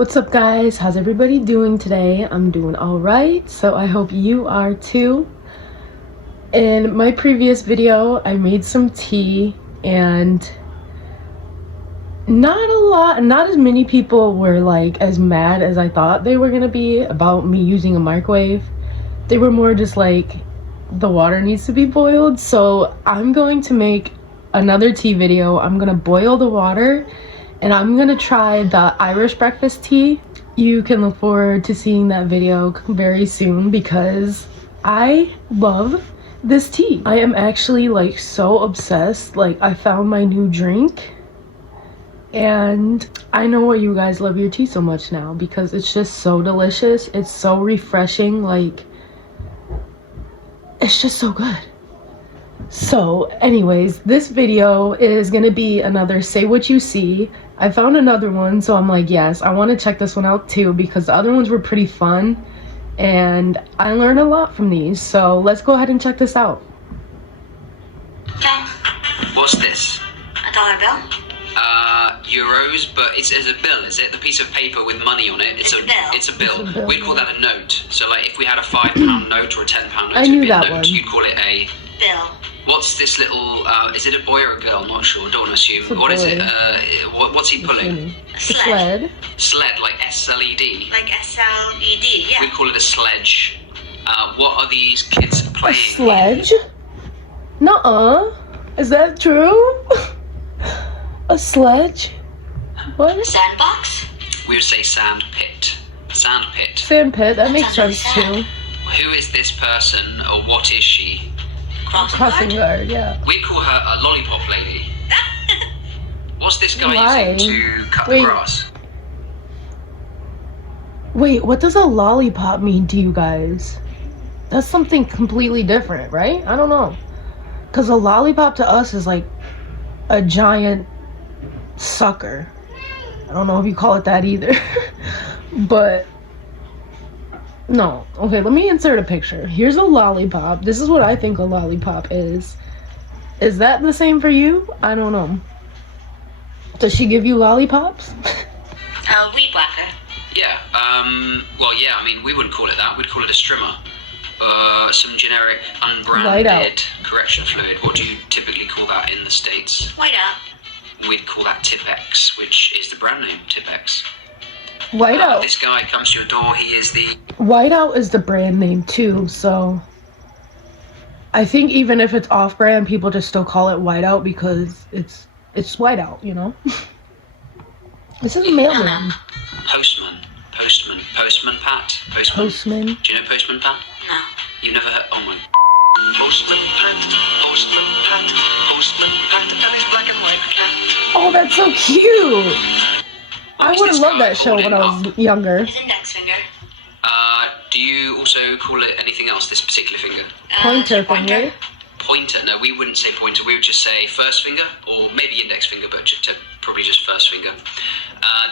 What's up guys? How's everybody doing today? I'm doing alright, so I hope you are too. In my previous video, I made some tea and not as many people were like as mad as I thought they were gonna be about me using a microwave. They were more just like, the water needs to be boiled. So I'm going to make another tea video. I'm gonna boil the water and I'm gonna try the Irish breakfast tea. You can look forward to seeing that video very soon because I love this tea. I am actually like so obsessed. Like, I found my new drink and I know why you guys love your tea so much now, because it's just so delicious. It's so refreshing. Like, it's just so good. So anyways, this video is gonna be another say what you see. I found another one, so I'm like, yes, I want to check this one out too, because the other ones were pretty fun and I learned a lot from these. So let's go ahead and check this out. Okay. What's this? $1 bill? Euros, but it's a bill, is it? The piece of paper with money on it. It's a bill. It's a bill. We'd call that a note. So like if we had a £5 note or a £10 note, I knew it'd be a that note. one. You'd call it a Bill. What's this little is it a boy or a girl? I'm not sure, don't want to assume. It's a What is boy. it? What's he pulling? A A sled. sled. Sled, like S-L-E-D. Like S-L-E-D, yeah. We'd call it a sledge. What are these kids A playing? sledge? Nuh-uh. Is that true? A sledge? What? Sandbox? We would say sand pit. Sand pit. Sand pit, that makes Sounds sense like too. Who is this person or what is she? Crossing guard, yeah. We call her a lollipop lady. What's this guy Why? using to cut Wait. the grass? Wait, what does a lollipop mean to you guys? That's something completely different, right? I don't know. Because a lollipop to us is like a giant sucker. I don't know if you call it that either. But no. Okay, let me insert a picture. Here's a lollipop. This is what I think a lollipop is. Is that the same for you? I don't know. Does she give you lollipops? Weed whacker. Yeah, well, yeah, I mean, we wouldn't call it that. We'd call it a strimmer. Some generic White out. unbranded correction fluid. What do you typically call that in the States? White out. We'd call that Tipex, which is the brand name, Tipex. Whiteout. This guy comes to your door, he is the... Whiteout is the brand name too, so I think even if it's off-brand, people just still call it Whiteout because it's Whiteout, you know? This is a mailman. Postman. Postman Pat. Postman. Do you know Postman Pat? No. You've never heard... Oh my... Postman Pat, Postman Pat, Postman Pat, and his black and white cat. Oh, that's so cute! I What's would have this loved guy that show when I holding was younger. His index finger. Do you also call it anything else, this particular finger? Pointer Pointer. finger. Pointer? No, we wouldn't say pointer. We would just say first finger, or maybe index finger, but probably just first finger.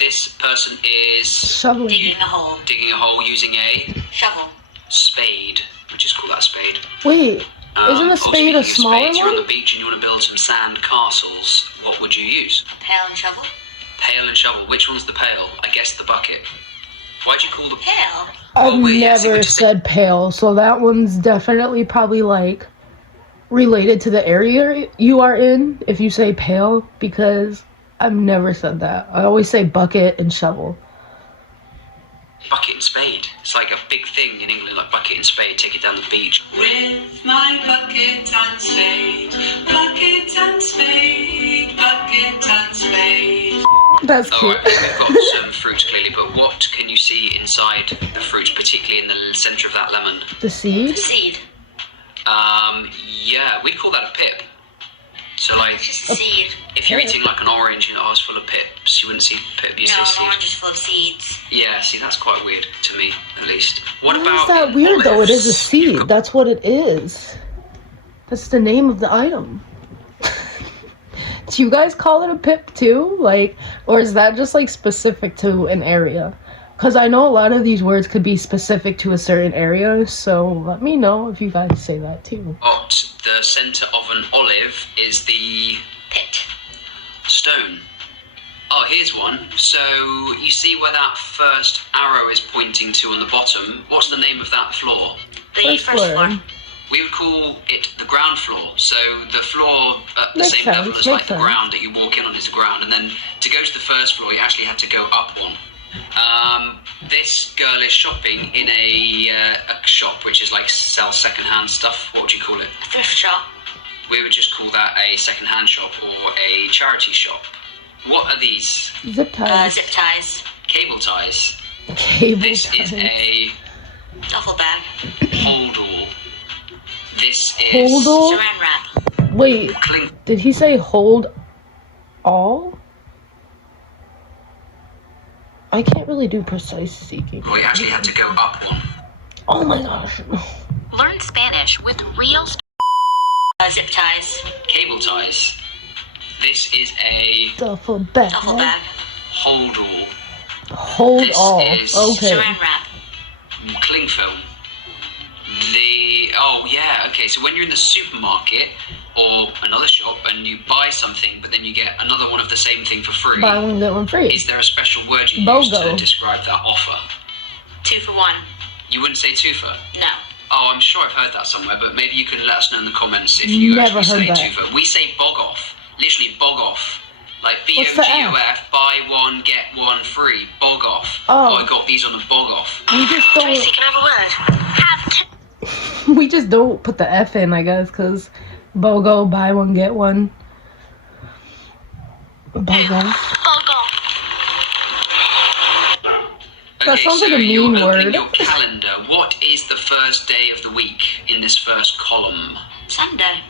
This person is Shoveling. Digging a hole. digging a hole using a Shovel. spade. We just call that spade. Wait, isn't a Or spade speaking a of smaller spades, you're on one? the beach and you want to build some sand castles. What would you use? Pail and shovel. Pail and shovel. Which one's the pail? I guess the bucket. Why'd you call the... Pail. I've wait, yes, it never would just- said pale, so that one's definitely probably like related to the area you are in if you say pale, because I've never said that. I always say bucket and shovel. Bucket and spade. It's like a big thing in England, like bucket and spade, take it down the beach. With my bucket and spade, bucket and spade, bucket and spade. That's Oh, cute. right, we've got some fruits clearly, but what can you see inside the fruits, particularly in the centre of that lemon? The seed? Seed. Yeah, we'd call that a pip. So like, Just a seed. if you're eating like an orange and it's full of pips, you wouldn't see pip, you No, say an seed. orange is full of seeds. Yeah, see, that's quite weird to me, at least. What Why about is that in weird though? It is a olives? seed. That's what it is. That's the name of the item. Do you guys call it a pip too? Like, or is that just like specific to an area? Because I know a lot of these words could be specific to a certain area, so let me know if you guys say that too. What the centre of an olive is the Pit. stone. Oh, here's one. So you see where that first arrow is pointing to on the bottom? What's the name of that floor? The First first floor. floor. We would call it the ground floor. So the floor at the Makes same sense, level as makes like the sense. ground that you walk in on is the ground. And then to go to the first floor, you actually had to go up one. This girl is shopping in a shop which is like sells secondhand stuff. What would you call it? A thrift shop. We would just call that a secondhand shop or a charity shop. What are these? Zip ties. Zip ties. Cable ties. Cable This ties. is a Duffel bag. holdall. This is Holdall? Saran wrap. Wait, cling. did he say hold all? I can't really do precise seeking. Oh, you actually had to go up one. Oh my gosh. Learn Spanish with real zip ties. Cable ties. This is a Duffel bag. Duffel bag. holdall. Hold This all. is Okay. Saran wrap. Cling film. Okay, so when you're in the supermarket or another shop and you buy something but then you get another one of the same thing for free, Buy one, get one free. is there a special word you use to BOGO. describe that offer? 2 for 1. You wouldn't say twofer? No. Oh, I'm sure I've heard that somewhere, but maybe you can let us know in the comments if you Never actually heard say that. twofer. We say bog off. Literally bog off. Like What's the F? BOGOF, buy one, get one free. Bog off. Oh. I got these on the bog off. We just Tracy, can I have a word? Have to. don't. We just don't put the F in, I guess, because BOGO, buy one, get one. BOGO. That sounds like a mean you're word. opening your calendar. What is the first day of the week in this first column? Sunday.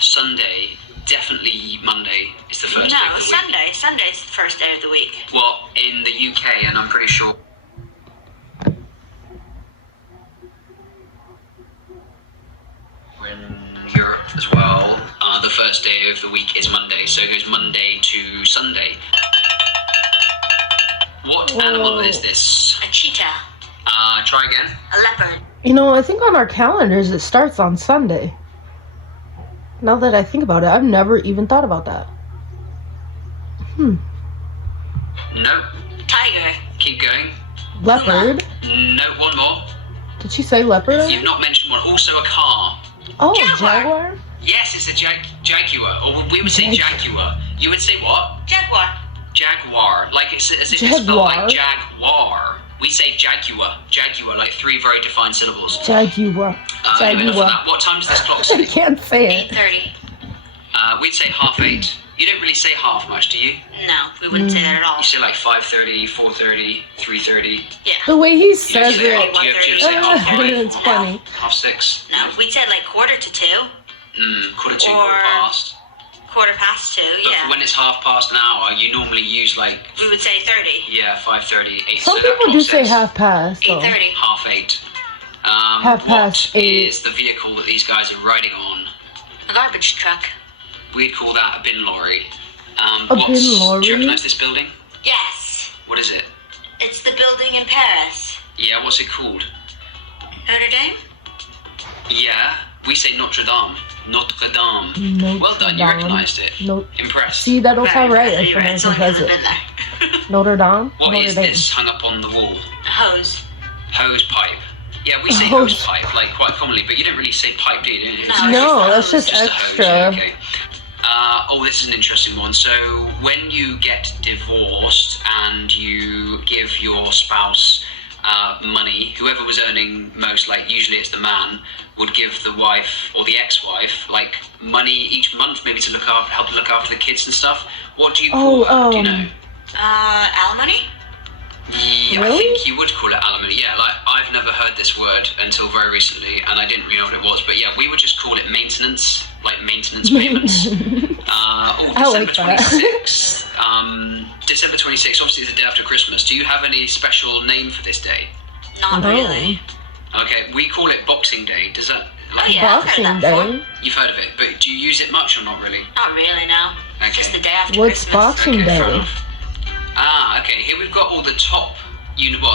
Sunday. Definitely Monday is the first day No, of the week. Sunday. Sunday's the first day of the week. Well, in the UK, and I'm pretty sure in Europe as well, the first day of the week is Monday, so it goes Monday to Sunday. What animal is this? A cheetah. Try again. A leopard. You know, I think on our calendars it starts on Sunday. Now that I think about it, I've never even thought about that. No. Tiger. Keep going. Leopard? No, one more. Did she say leopard? You've not mentioned one. Also a car. Oh, Jaguar. jaguar? Yes, it's a jaguar. Or we would say jaguar. You would say what? Jaguar. Jaguar. Like it's as if it's spelled Jaguar? like jaguar. We say jaguar. Jaguar, like 3 very defined syllables. Jaguar. Anyway, enough of Jaguar. that. What time does this clock I say? can't say it. 8:30. We'd say 8:30. You don't really say half much, do you? No, we wouldn't say that at all. You say like 5:30, 4:30, 3:30. Yeah. The way he You says say, it. do you have to say half 5? It's funny. Half 6? No, we said like 1:45. Quarter to, Or- quarter past. 2:15. But Yeah. when it's half past an hour, you normally use like, We would say 30. yeah, 5:30, 8. Some so that people clock do say says half past, though. 8:30. half 8. Half past what 8. is the vehicle that these guys are riding on? A garbage truck. We'd call that a bin lorry. bin lorry? Do you recognize this building? Yes. What is it? It's the building in Paris. Yeah, what's it called? Notre Dame? Yeah, we say Notre Dame. Notre Dame. Notre Well done, you Dame. recognised it. No. Impressed. See, that don't sound right Very if right. someone It's only because says I've it. been there. Notre Dame? What Notre is Dame. this hung up on the wall? Hose. Hose pipe. Yeah, we say Hose. hose pipe like quite commonly, but you don't really say pipe, do you? No, No, that's Just just Just a hose, extra. yeah, okay. This is an interesting one. So when you get divorced and you give your spouse money, whoever was earning most, like usually it's the man, would give the wife or the ex-wife like money each month, maybe to help look after the kids and stuff. What do you call that? Do you know? Alimony? Yeah, Really? I think you would call it alimony. Yeah, like I've never heard this word until very recently, and I didn't really know what it was. But yeah, we would just call it maintenance, like maintenance payments. I like December that. 26th. December 26th, obviously it's the day after Christmas. Do you have any special name for this day? Not No. really. Okay, we call it Boxing Day. Does that, Oh, like, yeah. I've heard Boxing that before. Day? you've heard of it, but do you use it much or not really? Not really, no. Okay. Just the day after What's Christmas. Boxing Okay, fair Day? enough. Okay, here we've got all the top,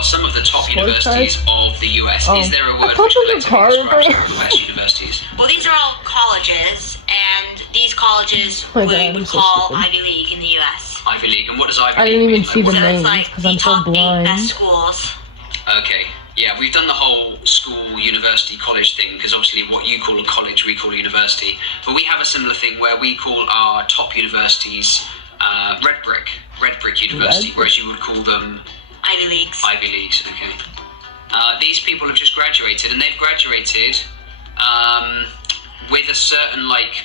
some of the top Sports universities of the US. Oh. Is there a I word thought which those were collectively car describes the US universities? Well, these are all colleges, and these colleges Oh my we God, I'm would so call stupid. Ivy League in the U.S. Ivy League. And what does Ivy I League didn't even mean? see the So names it's like because the I'm so top 8 blind. best schools. Okay. Yeah, we've done the whole school, university, college thing, because obviously what you call a college, we call a university. But we have a similar thing where we call our top universities Red Brick University, whereas you would call them Ivy Leagues. Ivy Leagues. Okay. These people have just graduated, and they've graduated with a certain, like,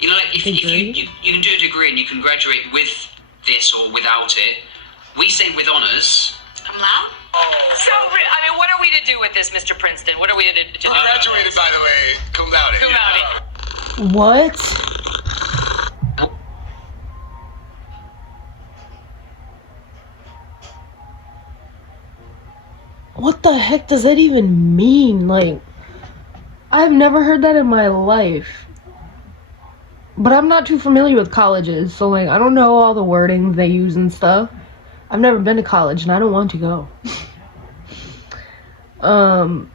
you know, like if Degree? you can do a degree and you can graduate with this or without it. We say with honours. Cum laude? So, I mean, what are we to do with this, Mr. Princeton? What are we to do? Graduated, by the way, cum laude. Cum laude. What? What the heck does that even mean? Like, I've never heard that in my life. But I'm not too familiar with colleges, so like I don't know all the wordings they use and stuff. I've never been to college and I don't want to go. I'm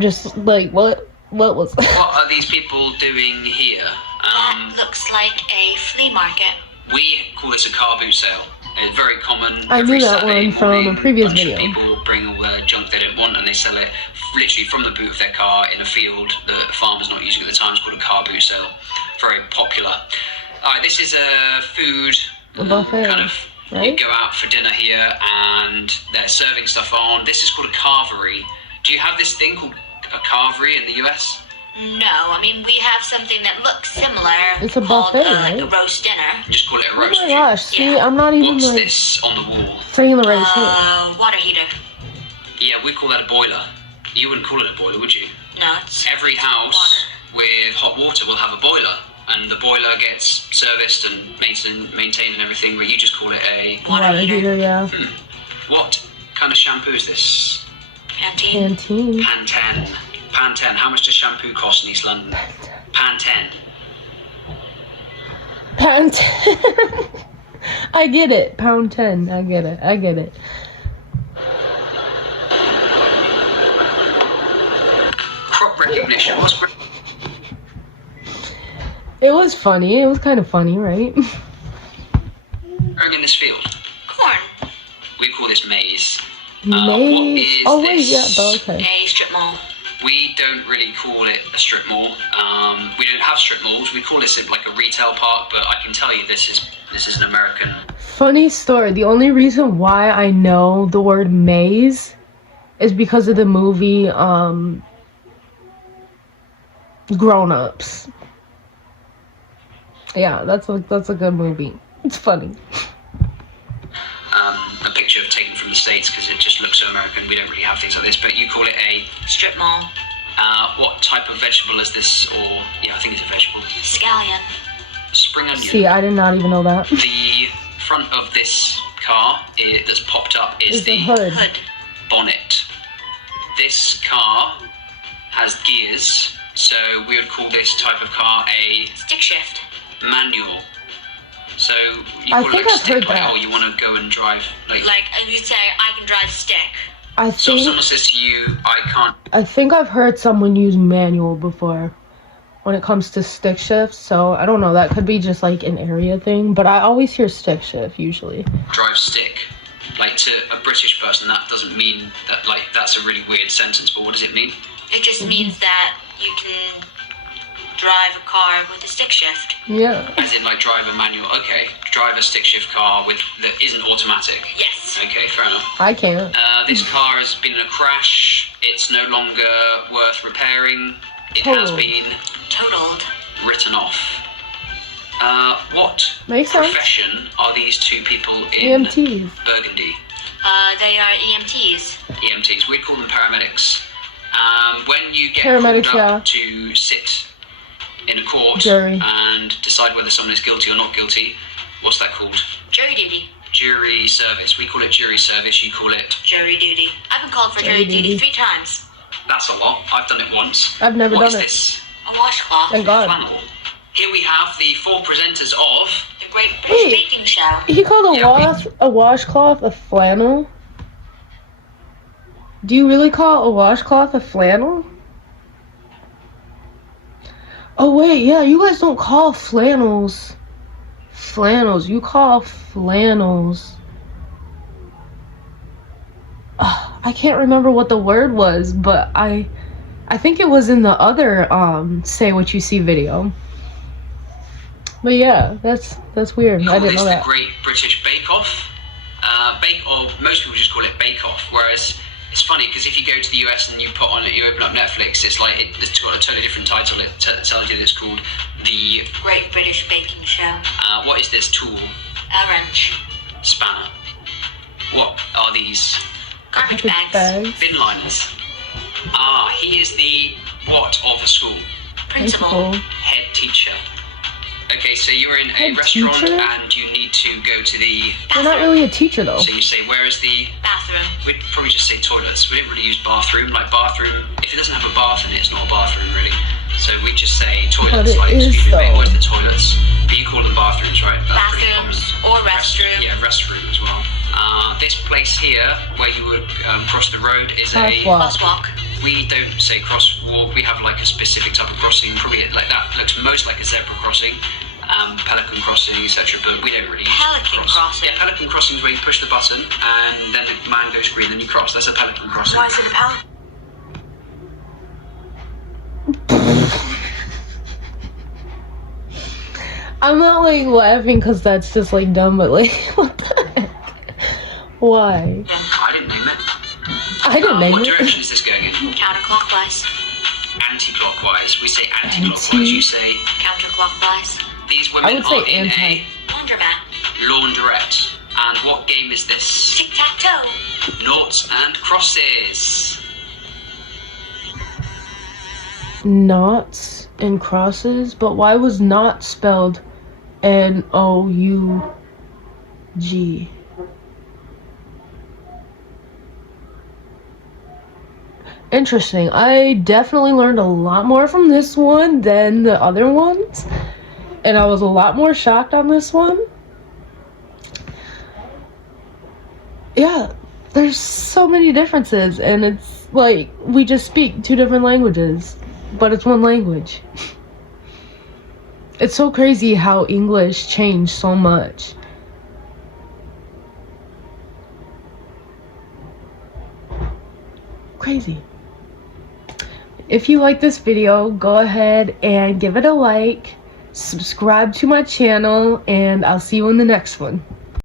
just like, what was What are these people doing here? That looks like a flea market. We call this a car boot sale. It's very common. I Every knew that Saturday one from a morning, previous bunch video. Of people bring all the junk they don't want and they sell it literally from the boot of their car in a field that the farmer's not using at the time. It's called a car boot sale. Very popular. Alright, this is a food A buffet, kind of. right? You go out for dinner here and they're serving stuff on. This is called a carvery. Do you have this thing called a carvery in the US? No, I mean, we have something that looks similar. It's a called, buffet, like right? a roast dinner. Just call it a Oh roast. my gosh, see, Yeah. I'm not even What's like this on the wall? saying the right shit. Water heater. Yeah, we call that a boiler. You wouldn't call it a boiler, would you? No, it's Every house with hot water will have a boiler, and the boiler gets serviced and maintained and everything, but you just call it a... water heater. Yeah. What kind of shampoo is this? Canteen. Canteen. Pantene. Pantene. How much does shampoo cost in East London? Pantene. Pound 10. I get it. Pound 10. I get it. Crop recognition. What's growing It was funny. It was kind of funny, right? in this field? Corn. We call this maize. Maize. What is Oh wait, this? yeah. Okay. A strip mall. We don't really call it a strip mall. We don't have strip malls. We call this like a retail park, but I can tell you this is an American. Funny story. The only reason why I know the word maze is because of the movie Grown Ups. Yeah, that's a good movie. It's funny. A picture of taken from the States because it just looks so American. We don't really have things like this, but you call it a. Strip mall. What type of vegetable is this? Or yeah, I think it's a vegetable. Scallion. Spring onion. See, I did not even know that. The front of this car that's popped up is It's the the hood. Hood. bonnet. This car has gears, so we would call this type of car a Stick shift. manual. So you I call think it like I've stick heard on it, that. or you want to go and drive like. Like, you'd say, I can drive stick. I So if think someone says to you, "I can't," I've heard someone use manual before when it comes to stick shift. So I don't know. That could be just like an area thing, but I always hear stick shift usually. drive stick. Like to a British person, that doesn't mean that. Like that's a really weird sentence. But what does it mean? It just means that you can drive a car with a stick shift. Yeah. As in like drive a manual. Okay, drive a stick shift car with that isn't automatic. Yes. Okay, fair enough. I can't. This car has been in a crash. It's no longer worth repairing. It has Totaled. been Totaled. written off. What Makes sense. profession are these two people in EMTs. Burgundy? They are EMTs. EMTs. We'd call them paramedics. When you get Paramedics, called up yeah. to sit in a court Jury. and decide whether someone is guilty or not guilty, what's that called? Jury duty. Jury service. We call it jury service. You call it. Jury duty. I've been called for Jury jury duty duty. 3 times. That's a lot. I've done it once. I've never What done is it. this? A washcloth. Thank God. Flannel. Here we have the 4 presenters of. The Great British Wait. Baking Show. He called Yeah, a washcloth a flannel. Do you really call a washcloth a flannel? Oh wait, yeah, you guys don't call flannels flannels. You call flannels. I can't remember what the word was, but I think it was in the other Say What You See video. But yeah, that's weird. I didn't know that. The Great British Bake Off. Most people just call it Bake Off, whereas it's funny because if you go to the US and you open up Netflix, it's like it's got a totally different title. It tells you that it's called the Great British Baking Show. What is this tool? A wrench. Spanner. What are these? Garbage bags. Bin liners. He is the what of a school? Principal. Head teacher. Okay, so you're in a Head restaurant teacher? and you need to go to the... You're not really a teacher though. So you say, where is the... Bathroom. We'd probably just say toilets. We didn't really use bathroom. Like bathroom, if it doesn't have a bath in it, it's not a bathroom really. So we just say toilets. But it Like, is, excuse me, mate, though. where's the toilets? But you call them bathrooms, right? That's pretty Bathrooms common. or restroom. Yeah, restroom as well. This place here, where you would cross the road, is a... Crosswalk. Crosswalk. We don't say crosswalk. We have like a specific type of crossing. Probably like that looks most like a zebra crossing. Pelican crossing, etc. But we don't really use Pelican crossing. Yeah, pelican crossing is where you push the button and then the man goes green, then you cross. That's a pelican crossing. Why is it a pelican? I'm not like laughing because that's just like dumb, but like, what the heck? Why? I didn't name it. I didn't name What it. direction is this going in? Counterclockwise. Anti-clockwise. We say anti-clockwise. You say Counterclockwise. these I women would say are in anti. Laundromat. a laundrette. And what game is this? Tic-tac-toe. Noughts and crosses. Knots and crosses, but why was not spelled Noug? Interesting. I definitely learned a lot more from this one than the other ones, and I was a lot more shocked on this one. Yeah, there's so many differences, and it's like we just speak two different languages, but it's one language. It's so crazy how English changed so much. Crazy. If you like this video, go ahead and give it a like, subscribe to my channel, and I'll see you in the next one.